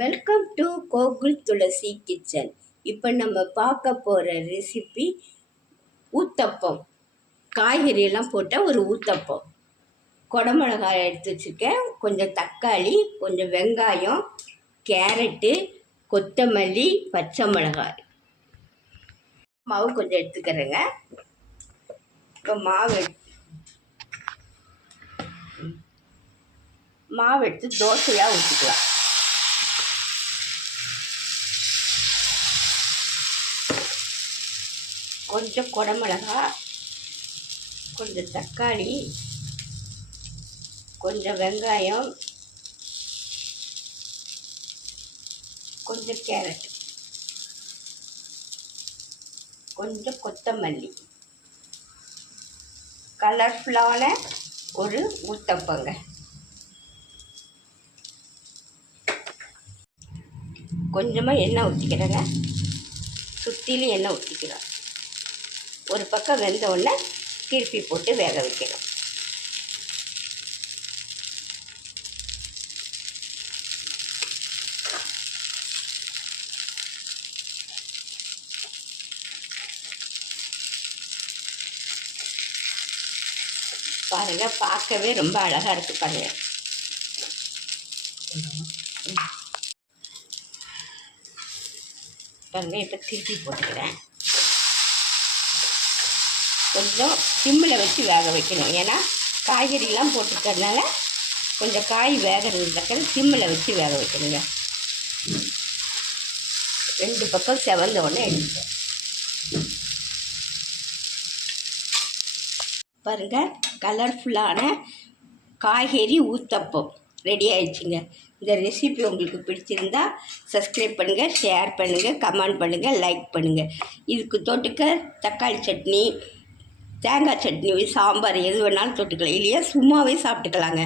Welcome to Gokul Tulasi kitchen. இப்போ நம்ம பார்க்க போகிற ரெசிபி ஊத்தப்பம். காய்கறியெல்லாம் போட்ட ஒரு ஊத்தப்பம். குடமிளகாய் எடுத்து வச்சுருக்கேன், கொஞ்சம் தக்காளி, கொஞ்சம் வெங்காயம், கேரட்டு, கொத்தமல்லி, பச்சை மிளகாய். மாவு கொஞ்சம் எடுத்துக்கிறேங்க. இப்போ மாவு எடுத்து தோசையாக ஊற்றிக்கலாம். கொஞ்சம் குடமிளகாய், கொஞ்சம் தக்காளி, கொஞ்சம் வெங்காயம், கொஞ்சம் கேரட், கொஞ்சம் கொத்தமல்லி. கலர்ஃபுல்லான ஒரு ஊத்தப்பங்க. கொஞ்சமாக எண்ணெய் ஊற்றிக்கிறேங்க. சுற்றிலும் எண்ணெய் ஊற்றிக்கிறேன். ஒரு பக்கம் வெந்த உடனே திருப்பி போட்டு வேக வைக்கணும். பாருங்க, பார்க்கவே ரொம்ப அழகா இருக்கு. பாருங்க, பாருங்க. இப்போ திருப்பி போட்டுக்கிறேன். கொஞ்சம் சிம்மில் வச்சு வேக வைக்கணும். ஏன்னா காய்கறிலாம் போட்டுக்கிறதுனால கொஞ்சம் காய் வேகிறதுக்கு சிம்மில் வச்சு வேக வைக்கணுங்க. ரெண்டு பக்கம் செவந்த உடனே எடுத்துட்டேன். பாருங்கள், கலர்ஃபுல்லான காய்கறி ஊத்தப்பம் ரெடி ஆயிடுச்சுங்க. இந்த ரெசிபி உங்களுக்கு பிடிச்சிருந்தா சப்ஸ்கிரைப் பண்ணுங்கள், ஷேர் பண்ணுங்கள், கமெண்ட் பண்ணுங்கள், லைக் பண்ணுங்கள். இதுக்கு தொட்டுக்க தக்காளி சட்னி, தேங்காய் சட்னி, சாம்பார் எது வேணாலும் தொட்டுக்கலாம். இல்லையா சும்மாவே சாப்பிட்டுக்கலாங்க.